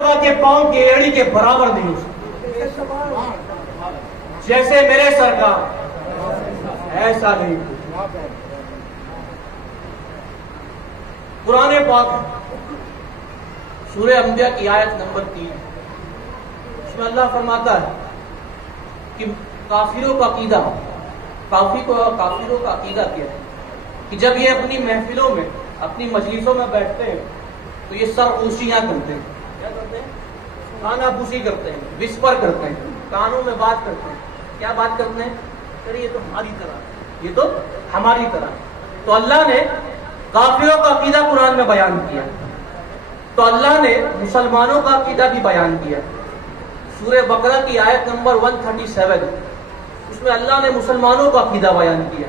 کے پاؤں کی ایڑی کے برابر نہیں ہو سکتے. جیسے میرے سرکار ایسا نہیں. قرآن پاک سورہ انبیاء کی آیت نمبر 3 اس میں اللہ فرماتا ہے کہ کافروں کا عقیدہ کیا ہے کہ جب یہ اپنی محفلوں میں اپنی مجلسوں میں بیٹھتے ہیں تو یہ سرخوشیاں کرتے ہیں. کیا کرتے ہیں؟ کانا پوسی کرتے ہیں, وسپر کرتے ہیں, کانوں میں بات کرتے ہیں. کیا بات کرتے ہیں؟ کہ یہ تو ہماری طرح ہے, یہ تو ہماری طرح ہے. تو اللہ نے کافروں کا عقیدہ قرآن میں بیان کیا, تو اللہ نے مسلمانوں کا عقیدہ بھی بیان کیا. سورہ بقرہ کی آیت نمبر 137 اس میں اللہ نے مسلمانوں کا عقیدہ بیان کیا.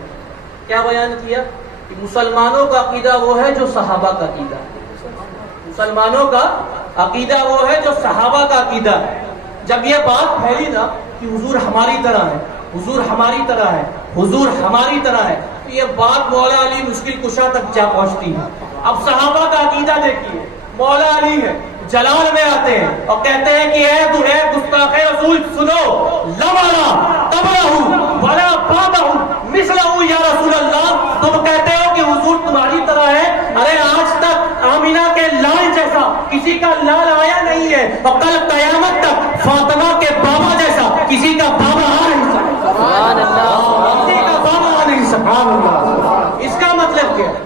کیا بیان کیا؟ کہ مسلمانوں کا عقیدہ وہ ہے جو صحابہ کا عقیدہ ہے. مسلمانوں کا عقیدہ وہ ہے جو صحابہ کا عقیدہ ہے. جب یہ بات پھیلی نا کہ حضور ہماری طرح ہے, حضور ہماری طرح ہے, حضور ہماری طرح ہے, تو یہ بات مولا علی مشکل کشا تک جا پہنچتی ہے. اب صحابہ کا عقیدہ دیکھیے, مولا علی ہے جلال میں آتے ہیں اور کہتے ہیں کہ اے گستاخ رسول سنو, لمانا تبرہ ولا بابہ مثلہ یا رسول اللہ. تم کہتے ہو کہ حضور تمہاری طرح ہے, ارے آج تک آمینہ کے لال جیسا کسی کا لال آیا نہیں ہے, اور کل قیامت تک فاطمہ کے بابا جیسا کسی کا بابا آ نہیں سکتا. سبحان اللہ. کسی کا بابا آ نہیں سکتا. سبحان اللہ. اس کا مطلب کیا ہے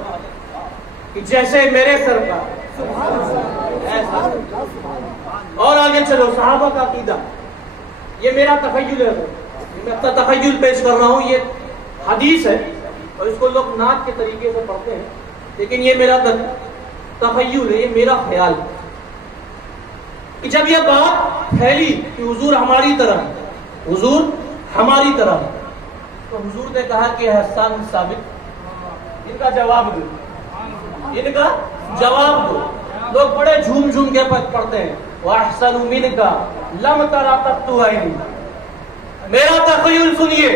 کہ جیسے میرے سرکار ایسا. اور آگے چلو, صحابہ کا عقیدہ یہ میرا تخیل ہے, میں اپنا تخیل پیش کر رہا ہوں. یہ حدیث ہے اور اس کو لوگ نعت کے طریقے سے پڑھتے ہیں, لیکن یہ میرا تخیل ہے, یہ میرا خیال ہے کہ جب یہ بات پھیلی کہ حضور ہماری طرح, حضور ہماری طرح, تو حضور نے کہا کہ حسان بن ثابت ان کا جواب دو, ان کا جواب دو. لوگ بڑے جھوم جھوم کے پڑھتے ہیں وَأَحْسَنُ مِنْكَ لَمْ تَرَ قَطُّ عَيْنِي. میرا تخیل سنیے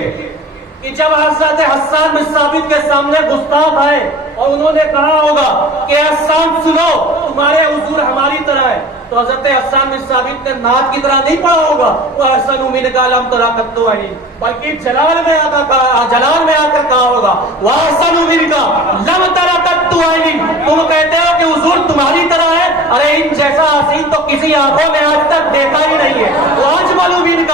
کہ جب حضرت حسان بن ثابت کے سامنے گستاخ آئے اور انہوں نے کہا ہوگا کہ حسان سنو تمہارے حضور ہماری طرح ہے, تو حضرت حسان بن ثابت نے نعت کی طرح نہیں پڑھا ہوگا وَأَحْسَنُ مِنْكَ لَمْ تَرَ قَطُّ عَيْنِي, بلکہ جلال میں آ کر کہا ہوگا وَأَحْسَنُ مِنْكَ لَمْ تَرَ قَطُّ عَيْنِي. تم کہتے ہو کہ حضور تمہاری طرح ہے, ارے ان جیسا حسین تو کسی آنکھوں میں آج تک دیکھا ہی نہیں ہے. وَأَجْمَلُ مِنْكَ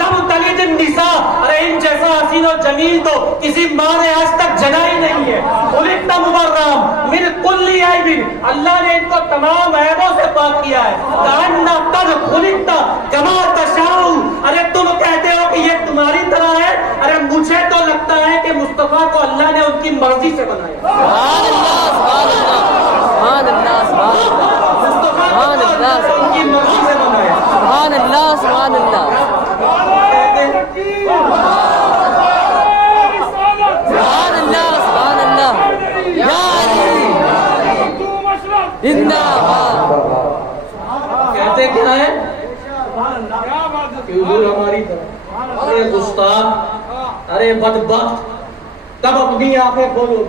لَمْ تَلِدِ النِّسَاءُ, ارے ان جیسا حسین و جمیل تو کسی ماں نے آج تک جنا ہی نہیں ہے. خُلِقْتَ مُبَرَّأً مِنْ كُلِّ عَيْبٍ, اللہ نے ان کو تمام عیبوں سے پاک کیا ہے. كَأَنَّ قَدْ خُلِقْتَ كَمَا تَشَاءُ, ارے تم کہتے ہو کہ یہ تمہاری طرح ہے, ارے مجھے تو لگتا ہے کہ مصطفیٰ کو اللہ نے ان کی مرضی سے بنایا. سبحان اللہ, سبحان اللہ, سبحان اللہ, سبحان اللہ, ان کی مرضی سے بنایا. سبحان اللہ, سبحان اللہ, سبحان اللہ, سبحان اللہ. یا علی زندہ باد. کہتے کیا ہے کہ حضور ہماری طرح. ارے گستاخ, ارے بدبخت, تب اپنی آنکھیں کھولو,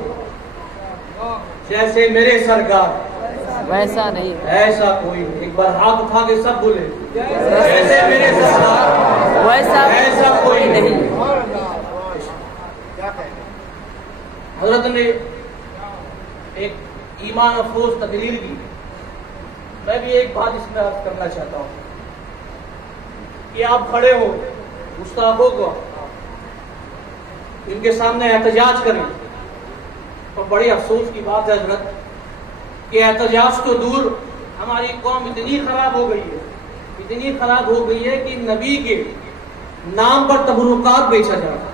جیسے میرے سرکار ویسا نہیں, ایسا کوئی نہیں. ایک بار ہاتھ اٹھا کے سب بولے جیسے میرے سرکار ویسا ایسا کوئی نہیں. حضرت نے ایک ایمان افروز تقریر کی. میں بھی ایک بات اس میں عرض کرنا چاہتا ہوں کہ آپ کھڑے ہو گستاخوں کو ان کے سامنے احتجاج کریں, اور بڑی افسوس کی بات ہے حضرت کہ احتجاج تو دور, ہماری قوم اتنی خراب ہو گئی ہے, اتنی خراب ہو گئی ہے کہ نبی کے نام پر تبرکات بیچا جا رہا ہے.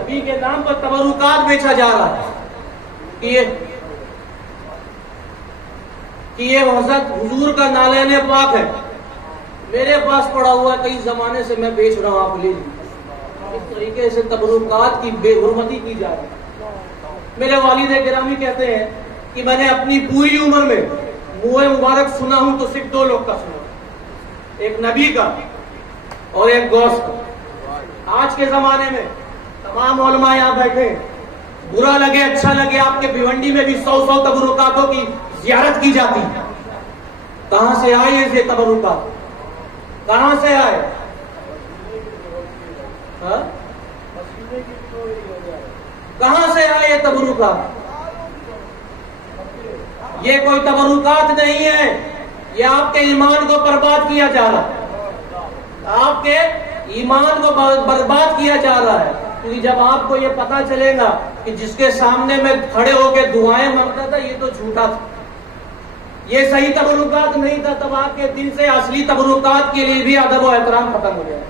نبی کے نام پر تبرکات بیچا جا رہا ہے کہ یہ حضرت حضور کا نالین پاک ہے, میرے پاس پڑا ہوا ہے, کئی زمانے سے میں بیچ رہا ہوں, آپ لے لیجیے. اس طریقے سے تبرکات کی بے حرمتی کی جا رہی ہے. میرے والد گرامی کہتے ہیں کہ میں نے اپنی پوری عمر میں منہ مبارک سنا ہوں تو صرف 2 لوگ کا سنا, ایک نبی کا اور ایک غوث کا. آج کے زمانے میں تمام علماء یہاں بیٹھے, برا لگے اچھا لگے, آپ کے بھیونڈی میں بھی 100 تبرکاتوں کی زیارت کی جاتی ہے. کہاں سے آئے یہ تبرکات؟ کہاں سے آئے؟ کہاں سے آئے یہ تبرکات؟ یہ کوئی تبرکات نہیں ہے، یہ آپ کے ایمان کو برباد کیا جا رہا ہے، آپ کے ایمان کو برباد کیا جا رہا ہے۔ کیونکہ جب آپ کو یہ پتا چلے گا کہ جس کے سامنے میں کھڑے ہو کے دعائیں مانگتا تھا یہ تو جھوٹا تھا، یہ صحیح تبرکات نہیں تھا، تب آپ کے دل سے اصلی تبرکات کے لیے بھی ادب و احترام ختم ہو جائے۔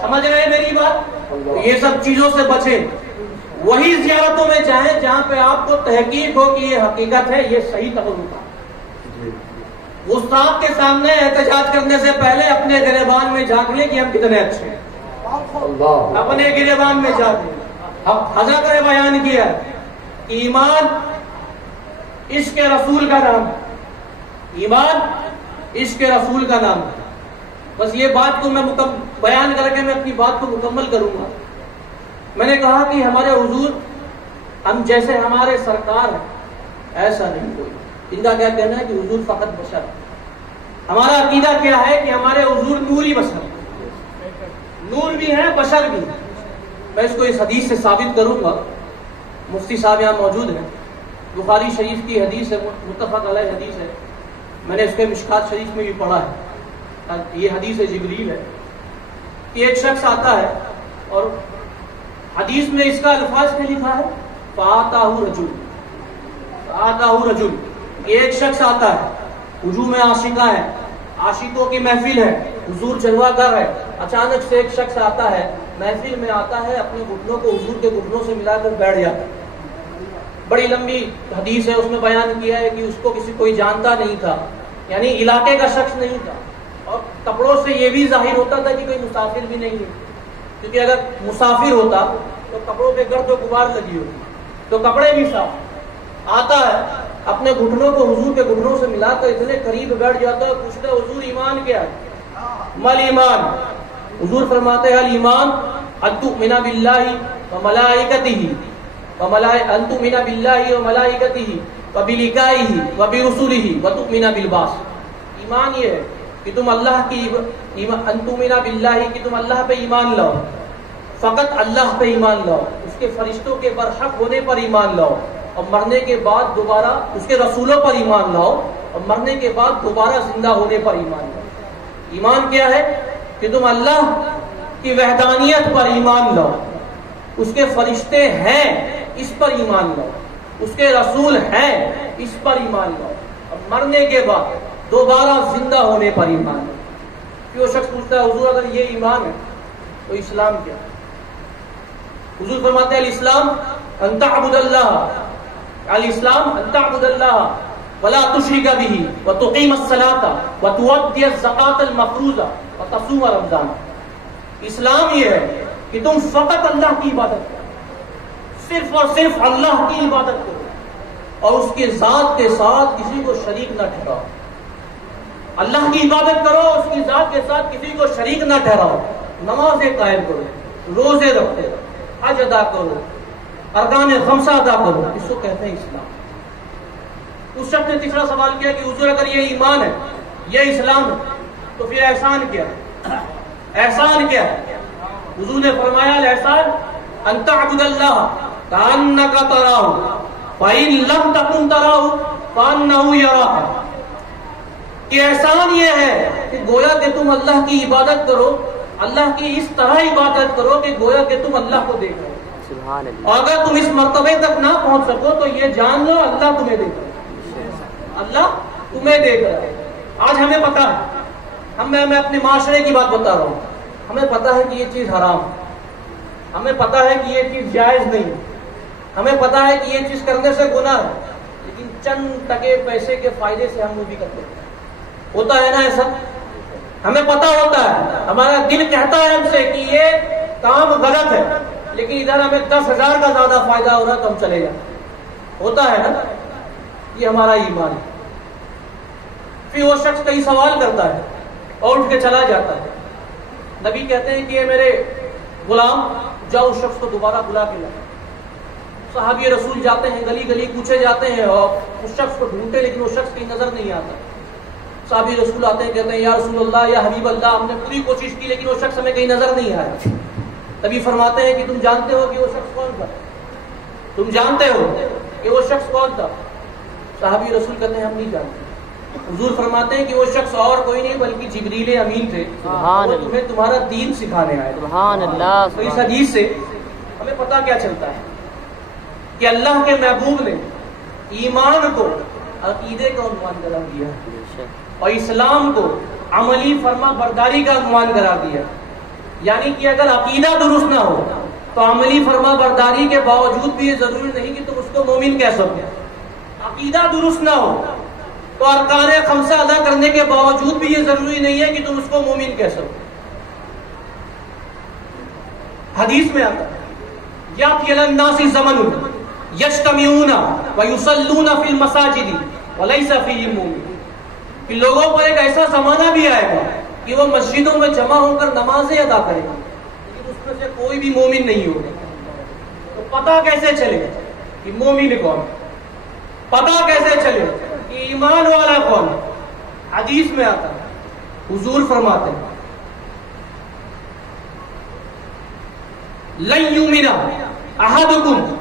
سمجھ رہے ہیں میری بات؟ تو یہ سب چیزوں سے بچیں، وہی زیارتوں میں جائیں جہاں پہ آپ کو تحقیق ہو کہ یہ حقیقت ہے، یہ صحیح تبرکات۔ استاد کے سامنے احتجاج کرنے سے پہلے اپنے گریبان میں جھانک لیں کہ ہم کتنے اچھے ہیں، اپنے گریبان میں جھانک لیں۔ حضرت نے بیان کیا کہ ایمان عشق رسول کا نام، ایمان عشق رسول کا نام۔ بس یہ بات کو میں بیان کر کے میں اپنی بات کو مکمل کروں گا۔ میں نے کہا کہ ہمارے حضور ہم جیسے ہمارے سرکار ہیں ایسا نہیں کوئی، ان کا کیا کہنا ہے کہ حضور فقط بشر۔ ہمارا عقیدہ کیا ہے کہ ہمارے حضور نوری بشر، نور بھی ہیں بشر بھی۔ میں اس کو اس حدیث سے ثابت کروں گا، مفتی صاحب یہاں موجود ہیں، بخاری شریف کی حدیث ہے، متفق علیہ حدیث ہے، میں نے اس کے مشکات شریف میں بھی پڑھا ہے، یہ حدیث جبریل ہے کہ ایک شخص آتا ہے اور حدیث میں اس کا الفاظ میں لکھا ہے فَآتَاهُ رَجُلٌ، فَآتَاهُ رَجُلٌ، ایک شخص آتا ہے، ہجوم عاشقہ ہے، عاشقوں کی محفل ہے، حضور جلوہ گر ہے، اچانک سے ایک شخص آتا ہے، محفل میں آتا ہے، اپنے گھٹنوں کو حضور کے گھٹنوں سے ملا کر بیٹھ جاتا ہے۔ بڑی لمبی حدیث ہے، اس میں بیان کیا ہے کہ اس کو کوئی جانتا نہیں تھا، یعنی علاقے کا شخص نہیں تھا، اور کپڑوں سے یہ بھی ظاہر ہوتا تھا کہ کوئی مسافر بھی نہیں ہے، کیونکہ اگر مسافر ہوتا تو کپڑوں پہ گرد و غبار لگی ہوتی، تو کپڑے بھی صاف۔ آتا ہے، اپنے گھٹنوں کو حضور کے گھٹنوں سے ملا کر اتنے قریب بیٹھ جاتا ہے، پوچھتا ہے حضور ایمان کیا ہے؟ مل ایمان؟ حضور فرماتے ہیں الایمان ان تؤمن باللہ وملائکتہ ان تؤمن باللہ وملائکتہ وبلقائہ وبرسلہ وتؤمن بالبعث۔ ایمان یہ ہے کہ تم اللہ کی ان تؤمن باللہ، کہ تم اللہ پہ ایمان لاؤ، فقط اللہ پہ ایمان لاؤ، اس کے فرشتوں کے برحق ہونے پر ایمان لاؤ، اور مرنے کے بعد دوبارہ اس کے رسولوں پر ایمان لاؤ، اور مرنے کے بعد دوبارہ زندہ ہونے پر ایمان لاؤ۔ ایمان کیا ہے؟ کہ تم اللہ کی وحدانیت پر ایمان لاؤ، اس کے فرشتے ہیں اس پر ایمان لاؤ، اس کے رسول ہیں اس پر ایمان لاؤ، اور مرنے کے بعد دوبارہ زندہ ہونے پر ایمان لاؤ۔ کہ وہ شخص پوچھتا ہے حضور اگر یہ ایمان ہے تو اسلام کیا ہے؟ حضور فرماتے ہیں الاسلام ان تعبد اللہ، الاسلام ان تعبد اللہ ولا تشرک به وتقیم الصلاۃ وتؤدی الزکاۃ المفروضہ وتصوم رمضان۔ اسلام یہ ہے کہ تم فقط اللہ کی عبادت کرو، صرف اور صرف اللہ کی عبادت کرو، اور اس کے ذات کے ساتھ کسی کو شریک نہ ٹھہراؤ۔ اللہ کی عبادت کرو، اس کی ذات کے ساتھ کسی کو شریک نہ ٹھہراؤ، نمازیں قائم کرو، روزے رکھو، حج ادا کرو، ارکان خمسہ ادا کرو، اس کو کہتے ہیں اسلام۔ اس شخص نے تیسرا سوال کیا کہ حضور اگر یہ ایمان ہے، یہ اسلام ہے، تو پھر احسان کیا ہے؟ احسان کیا ہے؟ حضور نے فرمایا الاحسان ان تعبد اللہ کأنک تراہ فإن لم تکن تراہ فإنہ یراک۔ کہ احسان یہ ہے کہ گویا کہ تم اللہ کی عبادت کرو، اللہ کی اس طرح عبادت کرو کہ گویا کہ تم اللہ کو دیکھ رہے ہو، اور اگر تم اس مرتبے تک نہ پہنچ سکو تو یہ جان لو اللہ تمہیں دیکھ رہا ہے، اللہ تمہیں دیکھ رہا ہے۔ آج ہمیں پتا ہے، میں اپنے معاشرے کی بات بتا رہا ہوں، ہمیں پتا ہے کہ یہ چیز حرام ہے، ہمیں پتا ہے کہ یہ چیز جائز نہیں، ہمیں پتا ہے کہ یہ چیز کرنے سے گناہ ہے، لیکن چند ٹکے پیسے کے فائدے سے ہم وہ بھی کرتے ہیں۔ ہوتا ہے نا ایسا؟ ہمیں پتا ہوتا ہے، ہمارا دل کہتا ہے ہم سے کہ یہ کام غلط ہے، لیکن ادھر ہمیں 10,000 کا زیادہ فائدہ ہو رہا تو ہم چلے جائیں۔ ہوتا ہے نا؟ یہ ہمارا ایمان ہے۔ پھر وہ شخص کئی سوال کرتا ہے اور اٹھ کے چلا جاتا ہے۔ نبی کہتے ہیں کہ یہ میرے غلام جاؤ اس شخص کو دوبارہ بلا کے لاؤ۔ صحابی رسول جاتے ہیں، گلی گلی پوچھے جاتے ہیں اور اس شخص کو ڈھونڈتے، لیکن وہ شخص کی نظر نہیں آتا۔ صحابی رسول آتے ہیں، کہتے ہیں یا رسول اللہ یا حبیب اللہ، ہم نے پوری کوشش کی لیکن وہ شخص ہمیں کہیں نظر نہیں آیا۔ تبھی فرماتے ہیں کہ تم جانتے ہو کہ وہ شخص کون تھا؟ تم جانتے ہو کہ وہ شخص کون تھا؟ صحابی رسول کہتے ہیں ہم نہیں جانتے۔ حضور فرماتے ہیں کہ وہ شخص اور کوئی نہیں بلکہ جبریل امین تھے، وہ تمہیں تمہارا دین سکھانے آئے۔ سبحان اللہ۔ تو اس حدیث سے ہمیں پتہ کیا چلتا ہے کہ اللہ کے محبوب نے ایمان کو عقیدے کا عنوان قرار دیا اور اسلام کو عملی فرما برداری کا عنوان قرار دیا۔ یعنی کہ اگر عقیدہ درست نہ ہو تو عملی فرما برداری کے باوجود بھی یہ ضروری نہیں کہ تم اس کو مومن کہہ سکو۔ عقیدہ درست نہ ہو تو ارکان خمسہ ادا کرنے کے باوجود بھی یہ ضروری نہیں ہے کہ تم اس کو مومن کہہ سکو۔ حدیث میں آتا ہے یاتی علی الناس زمن یجتمعون ویصلون فی المساجد ولیس فیہم مومن، کہ لوگوں پر ایک ایسا زمانہ بھی آئے گا کہ وہ مسجدوں میں جمع ہو کر نمازیں ادا کریں گے لیکن اس میں سے کوئی بھی مومن نہیں ہوگا۔ تو پتہ کیسے چلے کہ مومن کون؟ پتہ کیسے چلے کہ ایمان والا کون؟ حدیث میں آتا ہے، حضور فرماتے ہیں لن یؤمن احدکم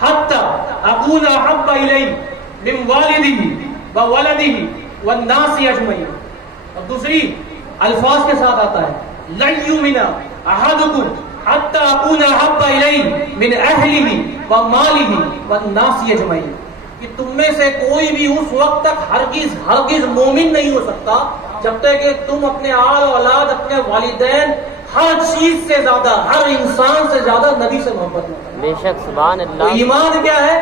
حتی اکون احب الیہ من والدہ وولدہ والناس اجمعین۔ اور دوسری الفاظ کے ساتھ آتا ہے لن یؤمن احدکم حتی اکون احب الیہ من اہلہ ومالہ والناس اجمعین، کہ تم میں سے کوئی بھی اس وقت تک ہرگز مومن نہیں ہو سکتا جب تک کہ تم اپنے آل اولاد، اپنے والدین، ہر چیز سے زیادہ، ہر انسان سے زیادہ نبی سے محبت نہ کرو۔ بے شک سبحان اللہ۔ تو ایمان کیا ہے؟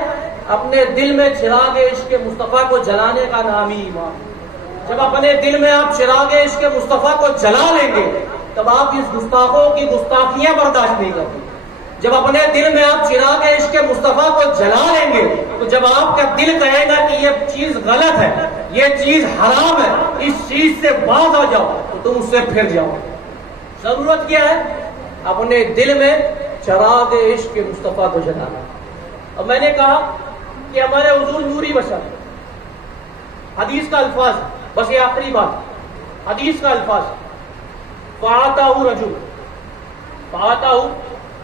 اپنے دل میں چراغ عشق مصطفیٰ کو جلانے کا نام ہی ایمان۔ جب اپنے دل میں آپ چراغ عشق مصطفیٰ کو جلا لیں گے تب آپ اس گستاخوں کی گستاخیاں برداشت نہیں کرتے۔ جب اپنے دل میں آپ چراغ عشق مصطفیٰ کو جلا لیں گے تو جب آپ کا دل کہے گا کہ یہ چیز غلط ہے، یہ چیز حرام ہے، اس چیز سے باز آ جاؤ، تو تم اس سے پھر جاؤ۔ ضرورت کیا ہے؟ اپنے دل میں چراغ عشق مصطفیٰ کو جلانا۔ اور میں نے کہا کہ ہمارے حضور نوری بشر، حدیث کا الفاظ، بس یہ آخری بات، حدیث کا الفاظ فَآتَاهُ رَجُلٌ، فَآتَاهُ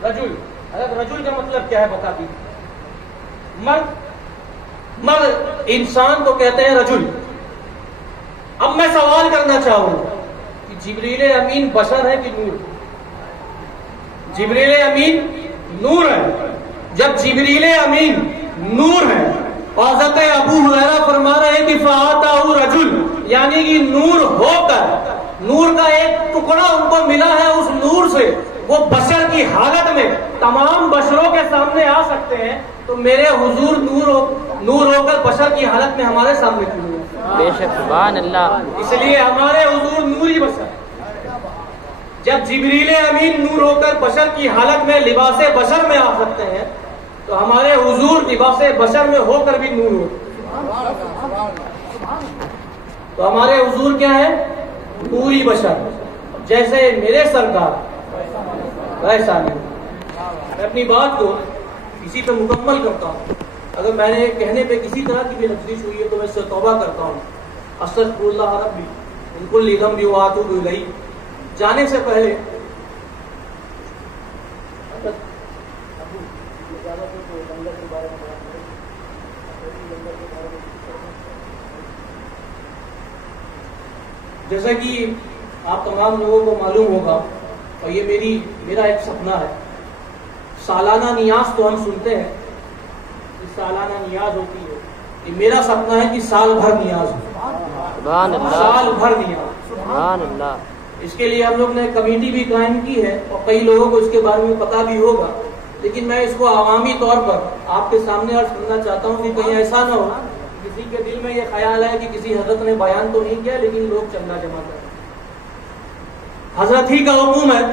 رجل، اگر رجل کا مطلب کیا ہے بتا دیجیے۔ مرد انسان کو کہتے ہیں رجل۔ اب میں سوال کرنا چاہوں کہ جبریل امین بشر ہے کہ نور؟ جبریل امین نور ہے۔ جب جبریل امین نور ہے اور حضرت ابو ہریرہ فرما رہے ہیں کہ فَآتَاهُ رجل، یعنی کہ نور ہو کر، نور کا ایک ٹکڑا ان کو ملا ہے، اس نور سے وہ بشر کی حالت میں تمام بشروں کے سامنے آ سکتے ہیں، تو میرے حضور نور ہو کر بشر کی حالت میں ہمارے سامنے کیوں ہیں؟ بے شک سبحان اللہ۔ اس لیے ہمارے حضور نوری بشر۔ جب جبریل امین نور ہو کر بشر کی حالت میں لباس بشر میں آ سکتے ہیں تو ہمارے حضور لباس بشر میں ہو کر بھی نور ہو۔ تو ہمارے حضور کیا ہے؟ نوری بشر، جیسے میرے سرکار ویسا نہیں۔ میں اپنی بات کو اسی پہ مکمل کرتا ہوں۔ اگر میں نے کہنے پہ کسی طرح کی بھی لفظش ہوئی ہے تو میں اس سے توبہ کرتا ہوں۔ استغفر اللہ ربی من کل ذنب واتوب الیہ۔ جانے سے پہلے جیسا کہ آپ تمام لوگوں کو معلوم ہوگا اور یہ میرا ایک سپنا ہے، سالانہ نیاز تو ہم سنتے ہیں کہ سالانہ نیاز ہوتی ہے، یہ میرا سپنا ہے کہ سال بھر نیاز ہو، سال بھر نیاز۔ سبحان اللہ۔ اس کے لیے ہم لوگ نے کمیٹی بھی قائم کی ہے اور کئی لوگوں کو اس کے بارے میں پتہ بھی ہوگا، لیکن میں اس کو عوامی طور پر آپ کے سامنے عرض کرنا چاہتا ہوں کہ کہیں ایسا نہ ہو کسی کے دل میں یہ خیال ہے کہ کسی حضرت نے بیان تو نہیں کیا لیکن لوگ چندہ جمع کر رہے ہیں۔ حضرت ہی کا حکم ہے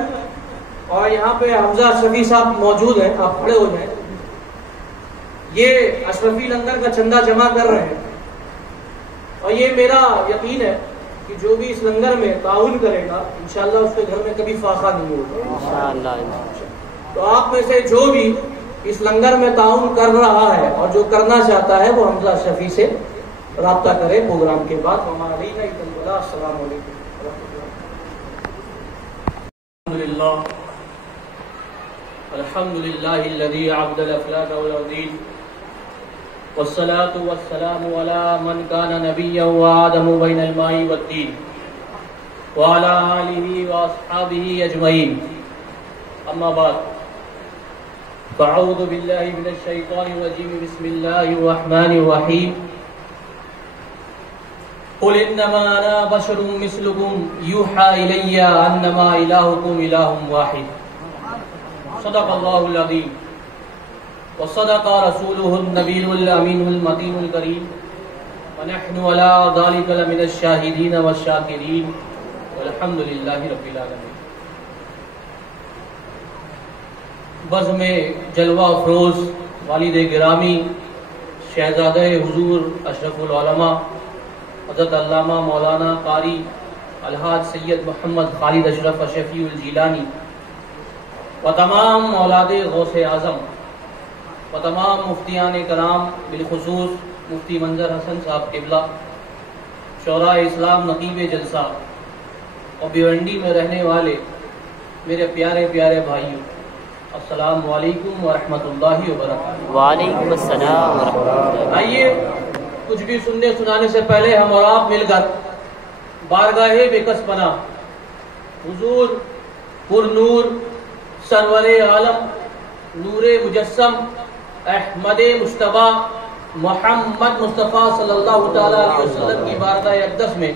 اور یہاں پہ حمزہ اشرفی صاحب موجود ہیں، آپ کھڑے ہو جائیں۔ یہ اشرفی لنگر کا چندہ جمع کر رہے ہیں اور یہ میرا یقین ہے کہ جو بھی اس لنگر میں تعاون کرے گا انشاءاللہ اس کے گھر میں کبھی فاقہ نہیں ہوگا انشاءاللہ۔ تو آپ میں سے جو بھی اس لنگر میں تعاون کر رہا ہے اور جو کرنا چاہتا ہے وہ حمزہ اشرفی سے رابطہ کریں پروگرام کے بعد. ہمارا السلام علیکم. الحمد لله الذي عبد الافلاك والارضين والصلاة والسلام على من كان نبيا وآدم بين الماء والدين وعلى آله وأصحابه أجمعين. أما بعد فأعوذ بالله من الشيطان الرجيم. بسم الله الرحمن الرحيم. قل إنما أنا بشر مثلكم يوحى إلي أنما إلهكم إله واحد. صدق الله العظيم وصدق رسوله النبي الأمين المتين الكريم ونحن على ذلك لمن الشاهدين والشاكرين والحمد لله رب العالمين. بزم جلوہ افروز والد گرامی شہزادہ حضور اشرف العلماء حضرت علامہ مولانا قاری الحاج سید محمد خالد اشرف شفیع الجیلانی و تمام اولاد غوث اعظم و تمام مفتیان کرام بالخصوص مفتی منظر حسن صاحب قبلہ، شورا اسلام نقیب جلسہ اور بھیونڈی میں رہنے والے میرے پیارے پیارے بھائیوں، السلام علیکم ورحمۃ اللہ وبرکاتہ. وعلیکم السلام ورحمۃ اللہ. آئیے کچھ بھی سننے سنانے سے پہلے ہم اور آپ مل کر بارگاہ بکس پناہ حضور پر نور سرور عالم نور مجسم احمد مصطفیٰ محمد مصطفیٰ صلی اللہ تعالی علیہ وسلم کی بارگاہ اقدس میں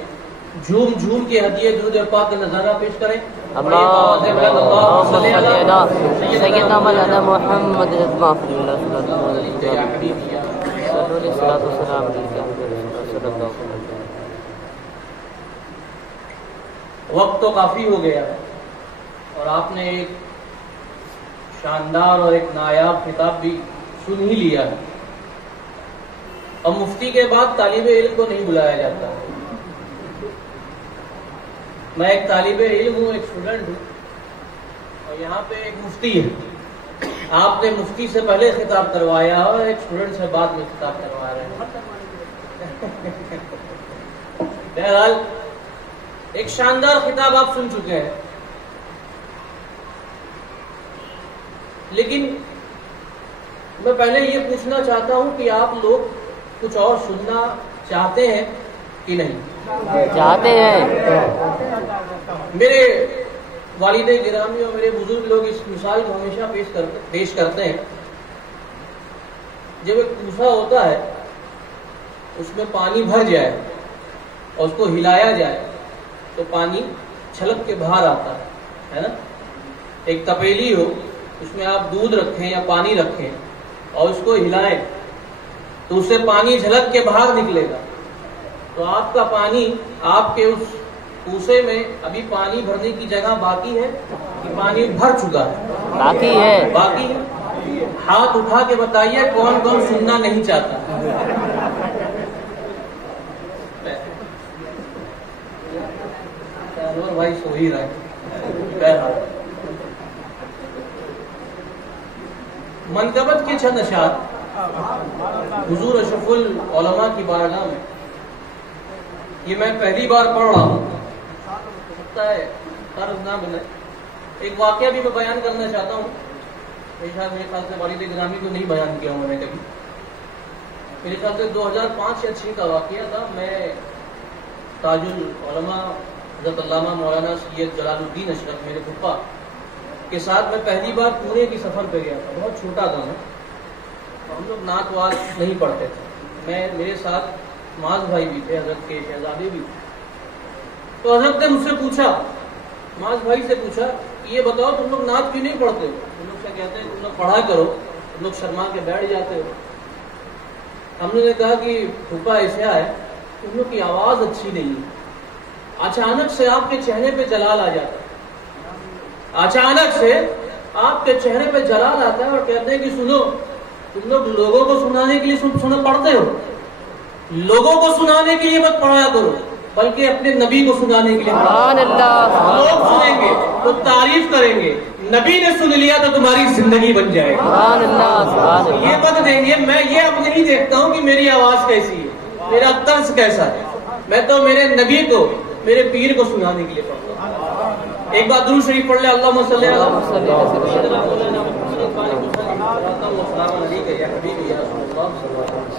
جھوم جھوم کے ہدیے درود پاک کا نظارہ پیش کریں. اللهم صل على سيدنا مولانا محمد وقت تو کافی ہو گیا ہے اور آپ نے ایک شاندار اور ایک نایاب خطاب بھی سن ہی لیا ہے. اور مفتی کے بعد طالب علم کو نہیں بلایا جاتا. میں ایک طالب علم ہوں، ایک اسٹوڈنٹ ہوں، اور یہاں پہ ایک مفتی ہے. آپ نے مفتی سے پہلے خطاب کروایا اور ایک اسٹوڈنٹ سے بعد میں خطاب کروا رہے ہیں. بہرحال ایک شاندار خطاب آپ سن چکے ہیں، لیکن میں پہلے یہ پوچھنا چاہتا ہوں کہ آپ لوگ کچھ اور سننا چاہتے ہیں کہ نہیں؟ چاہتے ہیں. میرے والد گرامی اور میرے بزرگ لوگ اس مثال کو ہمیشہ پیش کرتے ہیں. جب ایک کوسا ہوتا ہے اس میں پانی بھر جائے اور اس کو ہلایا جائے تو پانی چھلک کے باہر آتا ہے نا. ایک تپیلی ہو، اس میں آپ دودھ رکھیں یا پانی رکھیں اور اس کو ہلائیں تو اس سے پانی جھلک کے باہر نکلے گا. تو آپ کا پانی آپ کے اس کوسے میں ابھی پانی بھرنے کی جگہ باقی ہے کہ پانی بھر چکا ہے؟ باقی ہے. باقی ہے. ہاتھ اٹھا کے بتائیے کون کون سننا نہیں چاہتا. بھائی سو ہی رہے. منقبت کے چند اشعار حضور اشرف العلماء کی بارگاہ میں، یہ میں پہلی بار پڑھ رہا ہوں، سکتا ہے طرز نہ بنے. ایک واقعہ بھی میں بیان کرنا چاہتا ہوں. میرے خیال سے والد گرامی کو نہیں بیان کیا ہوں میں نے کبھی. میرے خیال سے 2005 یا 2006 کا واقعہ تھا. میں تاج العلماء حضرت علامہ مولانا سید جلال الدین اشرف میرے پھپھا کے ساتھ میں پہلی بار پونے کی سفر پہ گیا تھا. بہت چھوٹا تھا میں، ہم لوگ نعت واز نہیں پڑھتے تھے. میرے ساتھ معاذ بھائی بھی تھے، حضرت کے شہزادے بھی. تو حضرت نے مجھ سے پوچھا، معاذ بھائی سے پوچھا، یہ بتاؤ تم لوگ نعت کیوں نہیں پڑھتے ہو؟ تم لوگ سے کہتے ہیں تم لوگ پڑھا کرو، تم لوگ شرما کے بیٹھ جاتے ہو. ہم نے کہا کہ پھپھا ایسا ہے تم لوگ کی آواز اچھی نہیں ہے. اچانک سے آپ کے چہرے پہ جلال آ جاتا ہے. اچانک سے آپ کے چہرے پہ جلال آتا ہے اور کہتے ہیں کہ سنو، تم لوگ لوگوں کو سنانے کے لیے سننا پڑھتے ہو. لوگوں کو سنانے کے لیے مت پڑھا کرو، بلکہ اپنے نبی کو سنانے کے لیے. سبحان اللہ. لوگ سنیں گے تو تعریف کریں گے. نبی نے سن لیا تو تمہاری زندگی بن جائے گی. سبحان اللہ. سبحان اللہ. یہ مت دیں گے. میں یہ اب نہیں دیکھتا ہوں کہ میری آواز کیسی ہے. میرا طرز کیسا ہے. میں تو میرے نبی کو میرے پیر کو سنانے کے لیے پڑھتا ہوں. ایک بار درود شریف پڑھ لے. اللہم صلی علی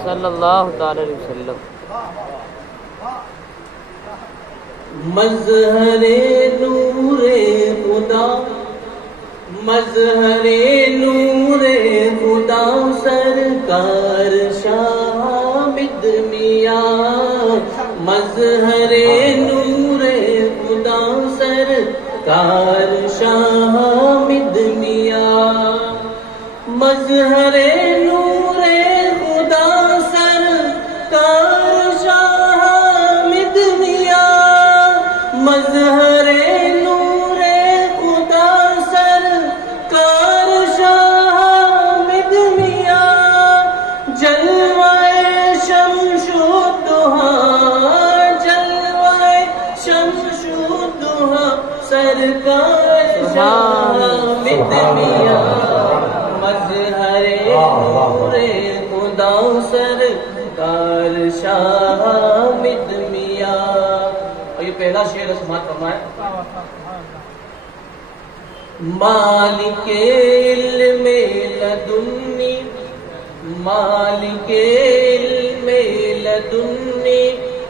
صلی اللہ تعالی علیہ وسلم. مظہر نور خدا مظہر نور خدا سرکار شاہ حامد میاں. مظہر نور خدا سرکار شاہ حامد میاں. مظہر نور خدا سرکار شاہ حامد میاں. مظہر نور خدا سرکار شاہ حامد میاں. جلوائے شمس و ضحیٰ جلوائے شمس و ضحیٰ سرکار شاہ حامد میاں. مظہر نور خدا سرکار شاہ حامد میاں. اور یہ پہلا شعر ہے سماعت فرمائے. مالک علم لدنی مالک علم لدنی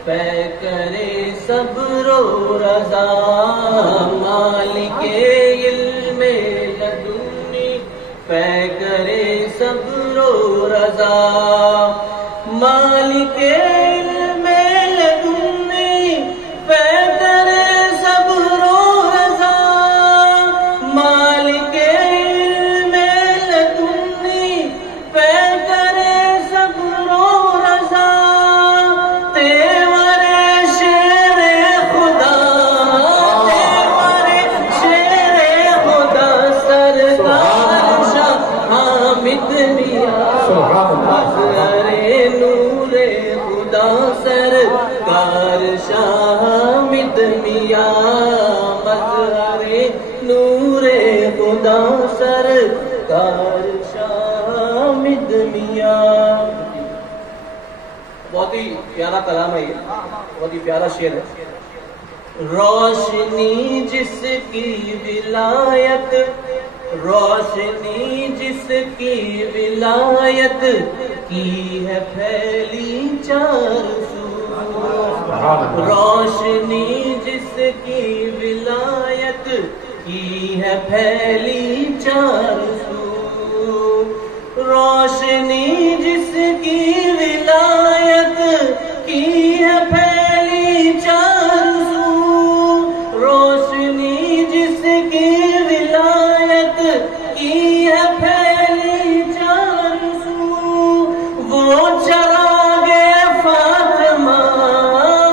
پیکرے صبر و رضا. مالک علم لدنی پیکرے صبر و رضا. مالک علم لدنی پیکرے صبر و رضا. مالک علم لدنی پیکرے صبر و رضا. تیور شیر خدا تیور شیر خدا سرکار شاہ حامد میاں. مظہر نور خدا سرکار شاہ حامد میاں. مظہر نور خدا سرکار شاہ حامد میاں. بہت ہی پیارا کلام ہے یہ, بہت ہی پیارا شعر ہے. روشنی جس کی ولایت روشنی جس کی ولایت کی ہے پھیلی چار سو. روشنی جس کی ولایت کی ہے پھیلی چار سو. روشنی جس کی ولایت کی ہے پھیلی چار سو. روشنی جس کی ولایت کی ہے پھیلی چار سو. وہ چراغ فاطمہ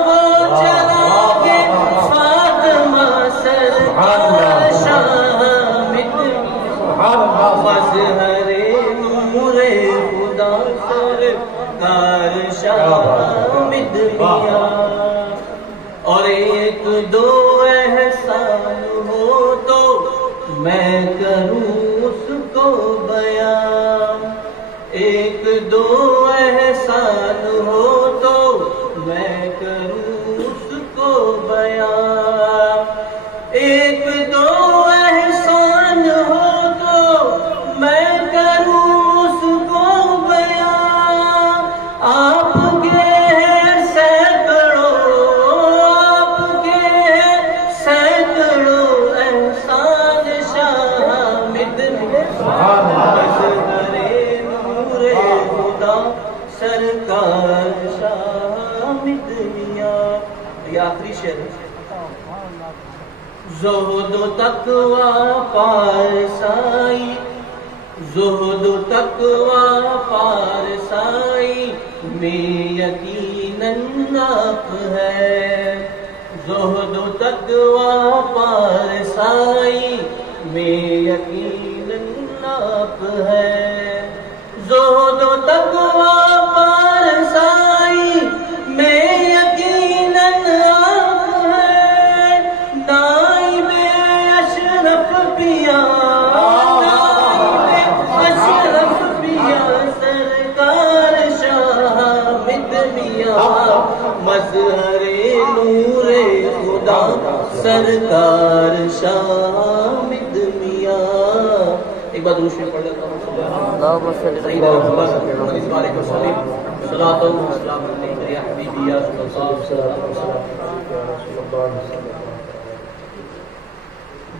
وہ چراغ فاطمہ سرکار شاہ حامد. مظہر نور خدا سرکار شاہ حامد میاں. اور ایک دو احسان ہو تو میں کروں اس کو بیان. ایک دو احسان ہو تو میں کروں اس کو بیان. ایک دو احسان ہو تو میں کروں اس کو بیان. آپ کے ہیں سینکڑوں آپ کے ہیں سینکڑوں احسان شاہ حامد میاں. مظہر نور خدا سرکار شاہ حامد میاں. یہ آخری شعر ہے. زہد و تقوی پارسائی زہد و تقوی پارسائی میں یقیناً آپ ہے. زہد و تقوی پارسائی میں یقیناً آپ ہے. زہد و تقوی پارسائی میں یقیناً آپ ہے. نائب اشرف پیا نائب اشرف پیا سرکار شاہ حامد میاں. سرکار شامد میاں. ایک بار درود شریف پڑھ لیتا ہوں. اللهم صل سیدنا محمد وعلیہ وسلم صلاۃ و سلام علیک یا حبیبی یا رسول اللہ.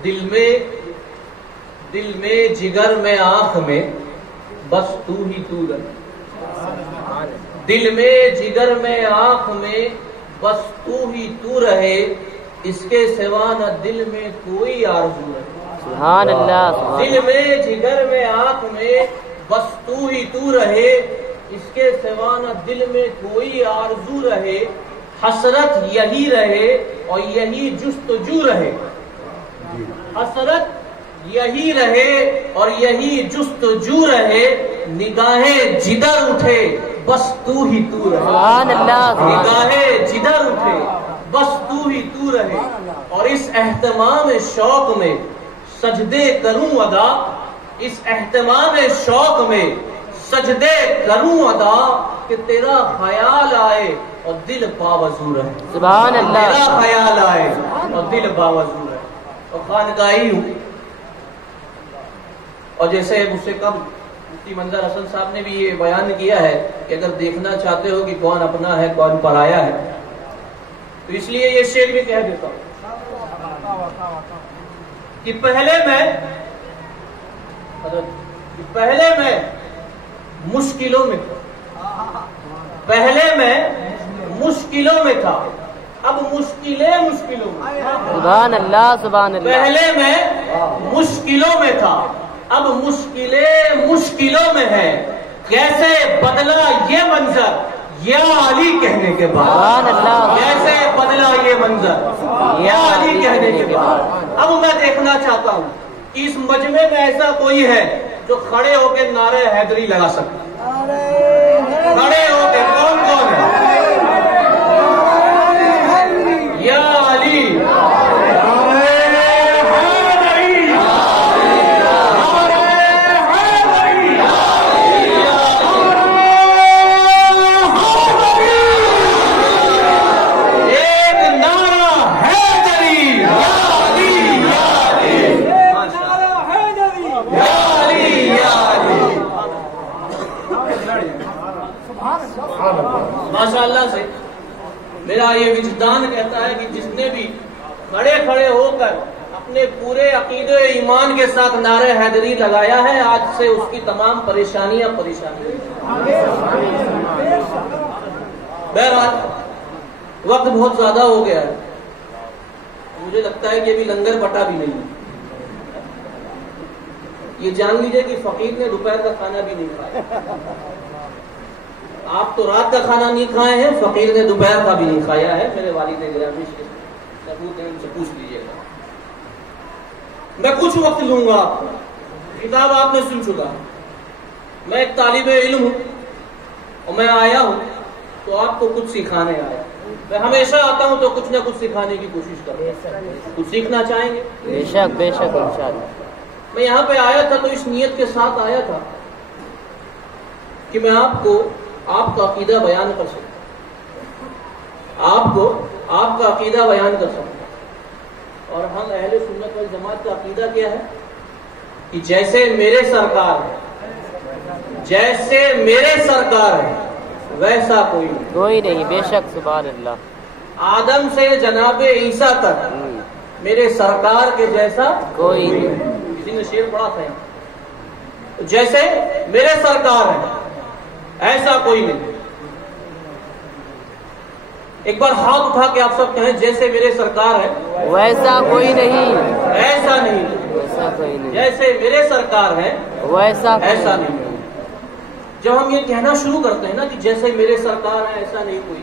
دل میں جگر میں آنکھ میں بس تو ہی تو رہے. دل میں جگر میں آنکھ میں بس تو ہی تو رہے. اس کے سوا نہ دل میں کوئی آرزو رہے. سبحان اللہ. دل میں جگر میں آنکھ میں بس تو ہی تو رہے. اس کے سوا نہ دل میں کوئی آرزو رہے. حسرت یہی رہے اور یہی جستجو رہے. حسرت یہی رہے اور یہی جستجو رہے. نگاہیں جدھر اٹھے بس تو ہی تو رہے. سبحان اللہ. نگاہیں جدھر اٹھے بس تو ہی تو رہے. اور اس اہتمام شوق میں سجدے کروں ادا. اس اہتمام شوق میں سجدے کروں ادا کہ تیرا خیال آئے اور دل باوضو رہے. سبحان اللہ. تیرا خیال آئے اور دل باوضو رہے. اور خانقاہی ہوں. اور جیسے مجھ سے کم مفتی منظر حسن صاحب نے بھی یہ بیان کیا ہے کہ اگر دیکھنا چاہتے ہو کہ کون اپنا ہے کون پرایا ہے تو اس لیے یہ شعر بھی کہہ دیتا ہوں کہ پہلے میں مشکلوں میں تھا. پہلے میں مشکلوں میں تھا اب مشکلوں میں. سبحان اللہ. سبحان اللہ. پہلے میں مشکلوں میں تھا اب مشکلوں میں ہے. کیسے بدلا یہ منظر یا علی کہنے کے بعد. سبحان اللہ. کیسے بدلا یہ منظر یا علی کہنے کے بعد. اب میں دیکھنا چاہتا ہوں کہ اس مجمع میں ایسا کوئی ہے جو کھڑے ہو کے نعرہ حیدری لگا سکتا. کھڑے ہو کے کون ہے یا علی ماشاءاللہ سے میرا یہ وجدان کہتا ہے کہ جس نے بھی کھڑے ہو کر اپنے پورے عقیدے ایمان کے ساتھ نعرہ حیدری لگایا ہے آج سے اس کی تمام پریشانیاں. بہرحال وقت بہت زیادہ ہو گیا ہے. مجھے لگتا ہے کہ ابھی لنگر بٹا بھی نہیں ہے. یہ جان لیجئے کہ فقیر نے دوپہر کا کھانا بھی نہیں کھایا. آپ تو رات کا کھانا نہیں کھائے ہیں, فقیر نے دوپہر کا بھی نہیں کھایا ہے. میرے والد گرامی سے ثبوت ہے, ان سے پوچھ لیجیے گا. میں کچھ وقت لوں گا. کتاب آپ نے سن چکا. میں ایک طالب علم ہوں اور میں آیا ہوں تو آپ کو کچھ سکھانے آیا. میں ہمیشہ آتا ہوں تو کچھ نہ کچھ سکھانے کی کوشش کرتا ہوں. کچھ سیکھنا چاہیں گے؟ بے شک بے شک انشاءاللہ. میں یہاں پہ آیا تھا تو اس نیت کے ساتھ آیا تھا کہ میں آپ کو آپ کا عقیدہ بیان کر سکوں. آپ کو آپ کا عقیدہ بیان کر سکوں. اور ہم اہل سنت والجماعت کا عقیدہ کیا ہے کہ جیسے میرے سرکار ہے ویسا کوئی نہیں. بے شک. سبحان اللہ. آدم سے جناب عیسیٰ تک میرے سرکار کے جیسا کوئی نہیں. کسی نے شعر پڑھا تھا یہاں. جیسے میرے سرکار ہے ایسا کوئی نہیں. ایک بار ہاتھ اٹھا کے آپ سب کہیں جیسے میرے سرکار ہے ویسا کوئی نہیں. ایسا نہیں. ویسا کوئی نہیں. جیسے میرے سرکار ہے ویسا ایسا نہیں. جب ہم یہ کہنا شروع کرتے ہیں نا کہ جیسے میرے سرکار ہے ایسا نہیں کوئی,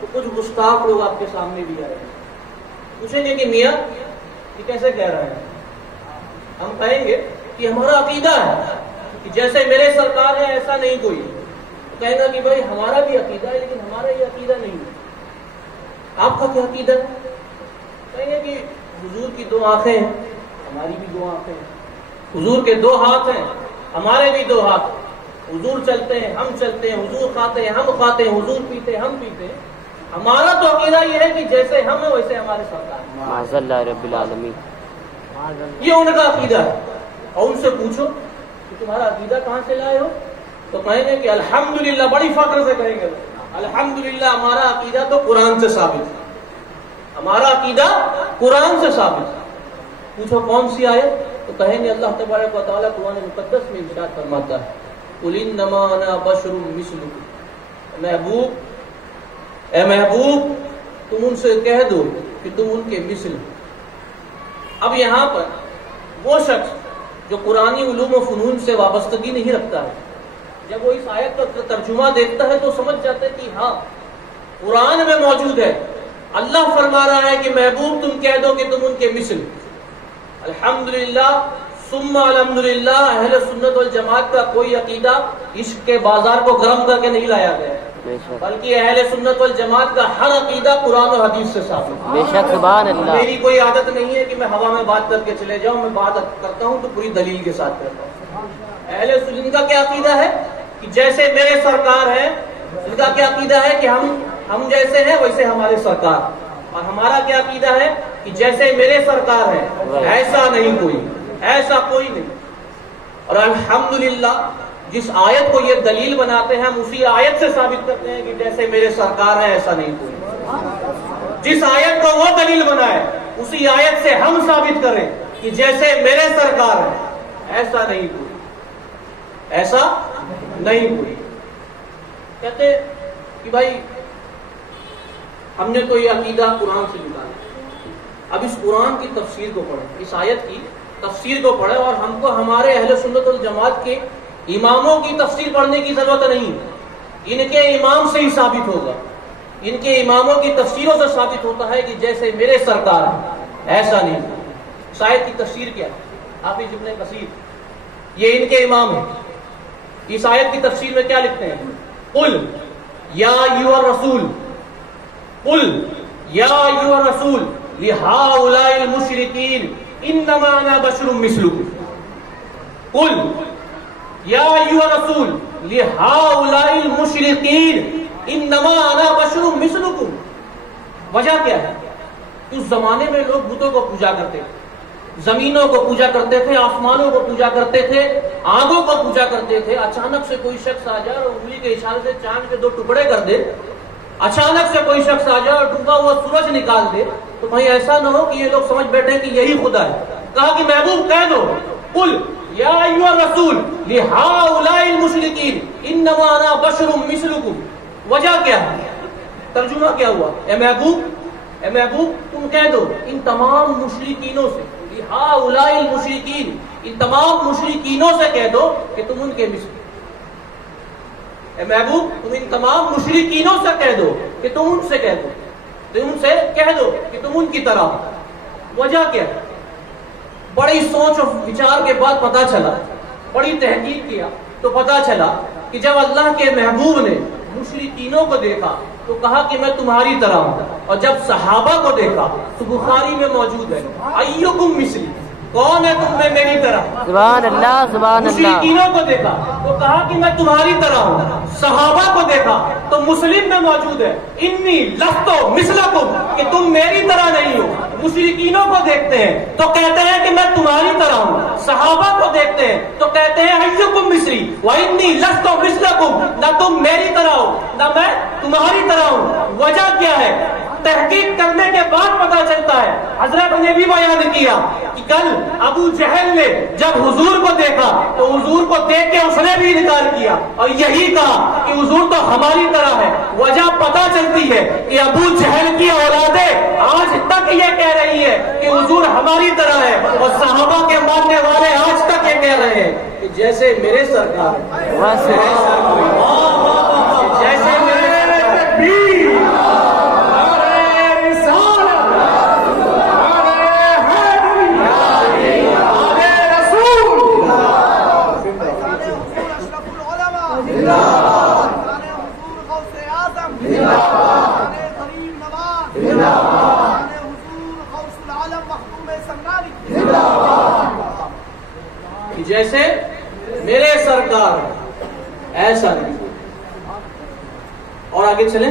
تو کچھ گستاخ لوگ آپ کے سامنے بھی آئے. پوچھیں گے کہ میاں یہ کیسے کہہ رہے ہیں؟ ہم کہیں گے کہ ہمارا عقیدہ ہے کہ جیسے میرے سرکار ہے ایسا نہیں کوئی. کہیں گا کہ بھائی ہمارا بھی عقیدہ ہے لیکن ہمارا یہ عقیدہ نہیں ہے. آپ کا کیا عقیدہ ہے؟ کہیں گے کہ حضور کی 2 آنکھیں ہیں ہماری بھی 2 آنکھیں ہیں. حضور کے 2 ہاتھ ہیں ہمارے بھی 2 ہاتھ ہیں. حضور چلتے ہیں ہم چلتے ہیں. حضور کھاتے ہیں ہم کھاتے ہیں. حضور پیتے ہیں ہم پیتے ہیں. ہمارا تو عقیدہ یہ ہے کہ جیسے ہم ہیں ویسے ہمارے سرکار ہیں. معاذ اللہ رب العالمین. یہ ان کا عقیدہ ہے. اور ان سے پوچھو کہ تمہارا عقیدہ کہاں سے لائے ہو, تو کہیں گے کہ الحمدللہ, بڑی فخر سے کہیں گے الحمدللہ ہمارا عقیدہ تو قرآن سے ثابت ہے, ہمارا عقیدہ قرآن سے ثابت ہے. پوچھو کون سی آیت, تو کہیں گے اللہ تبارک و تعالیٰ قرآن مقدس میں ارشاد فرماتا ہے قل انما انا بشر مثلکم. اے محبوب تم ان سے کہہ دو کہ تم ان کے مثل ہو. اب یہاں پر وہ شخص جو قرآنی علوم و فنون سے وابستگی نہیں رکھتا ہے, جب وہ اس آیت کا ترجمہ دیکھتا ہے تو سمجھ جاتا ہے کہ ہاں قرآن میں موجود ہے, اللہ فرما رہا ہے کہ محبوب تم کہہ دو کہ تم ان کے مثل. الحمدللہ ثم الحمدللہ اہل سنت والجماعت کا کوئی عقیدہ عشق کے بازار کو گرم کر کے نہیں لایا گیا ہے, بلکہ اہل سنت والجماعت کا ہر عقیدہ قرآن و حدیث سے ثابت ہے. بے شک سبحان اللہ. میری کوئی عادت نہیں ہے کہ میں ہوا میں بات کر کے چلے جاؤں, میں بات کرتا ہوں تو پوری دلیل کے ساتھ کرتا ہوں. اہل سنت کا کیا عقیدہ ہے کہ جیسے میرے سرکار ہیں, ان کا کیا عقیدہ ہے کہ ہم جیسے ہیں ویسے ہمارے سرکار, اور ہمارا کیا عقیدہ ہے کہ جیسے میرے سرکار ہیں ایسا نہیں کوئی, ایسا کوئی نہیں. اور الحمدللہ جس آیت کو یہ دلیل بناتے ہیں ہم اسی آیت سے ثابت کرتے ہیں کہ جیسے میرے سرکار ہیں ایسا نہیں کوئی. جس آیت کو وہ دلیل بنائے اسی آیت سے ہم ثابت کریں کہ جیسے میرے سرکار ہیں ایسا نہیں کوئی, ایسا نہیں کوئی. کہتے کہ بھائی ہم نے تو یہ عقیدہ قرآن سے نکالا, اب اس قرآن کی تفسیر کو پڑھیں, اس آیت کی تفسیر کو پڑھیں, اور ہم کو ہمارے اہل سنت والجماعت کے اماموں کی تفسیر پڑھنے کی ضرورت نہیں, ان کے امام سے ہی ثابت ہوگا. ان کے اماموں کی تفسیروں سے ثابت ہوتا ہے کہ جیسے میرے سرکار ہیں ایسا نہیں. اس آیت کی تفسیر کیا, حافظ ابن کثیر یہ ان کے امام ہیں. اس آیت کی تفسیر میں کیا لکھتے ہیں, قل یا ایھا الرسول, قل یا ایھا الرسول لہؤلاء المشرکین انما انا بشر مثلکم. قل یا ایھا الرسول لہؤلاء المشرکین انما انا بشر مثلکم. وجہ کیا ہے, اس زمانے میں لوگ بتوں کو پوجا کرتے تھے, زمینوں کو پوجا کرتے تھے, آسمانوں کو پوجا کرتے تھے, آگوں کو پوجا کرتے تھے. اچانک سے کوئی شخص آ جائے اور انگلی کے اشارے سے چاند کے 2 ٹکڑے کر دے, اچانک سے کوئی شخص آ جائے اور ڈوبا ہوا سورج نکال دے, تو کہیں ایسا نہ ہو کہ یہ لوگ سمجھ بیٹھے کہ یہی خدا ہے. کہا کہ محبوب کہہ دو قل یا ایھا الرسول لہؤلاء المشرکین انما انا بشر مثلکم. وجہ کیا ہے, ترجمہ کیا ہوا, اے محبوب تم کہہ دو ان تمام مشرکینوں سے, لہؤلاء المشرکین ان تمام مشرکینوں سے کہہ دو کہ تم ان کے مثل. اے محبوب تم ان تمام مشرکینوں سے کہہ دو کہ تم ان سے کہہ دو, تم ان سے کہہ دو کہ تم ان کی طرح. وجہ کیا ہے, بڑی سوچ و وچار کے بعد پتا چلا, بڑی تحقیق کیا تو پتا چلا کہ جب اللہ کے محبوب نے مشرکینوں کو دیکھا تو کہا کہ میں تمہاری طرح ہوں, اور جب صحابہ کو دیکھا تو بخاری میں موجود ہے ایکم مثلی, کون ہے تم میں میری طرح. سبحان اللہ سبحان اللہ. مشرکینوں کو دیکھا تو کہا کہ میں تمہاری طرح ہوں, صحابہ کو دیکھا تو مسلم میں موجود ہے انی لست مثلکم, کہ تم میری طرح نہیں ہو. مشرکینوں کو دیکھتے ہیں تو کہتے ہیں کہ میں تمہاری طرح ہوں, صحابہ کو دیکھتے ہیں تو کہتے ہیں ایکم مثلی وانی لست مثلکم, نہ تم میری طرح ہو نہ میں تمہاری طرح ہوں. وجہ کیا ہے, تحقیق کرنے کے بعد پتا چلتا ہے, حضرت نے بھی بیان کیا کہ کل ابو جہل نے جب حضور کو دیکھا تو حضور کو دیکھ کے اس نے بھی انکار کیا اور یہی کہا کہ حضور تو ہماری طرح ہے. وجہ پتا چلتی ہے کہ ابو جہل کی اولادیں آج تک یہ کہہ رہی ہے کہ حضور ہماری طرح ہے, اور صحابہ کے ماننے والے آج تک یہ کہہ رہے ہیں کہ جیسے میرے سرکار, جیسے میرے جیسے میرے سرکار ایسا نہیں. اور آگے چلیں,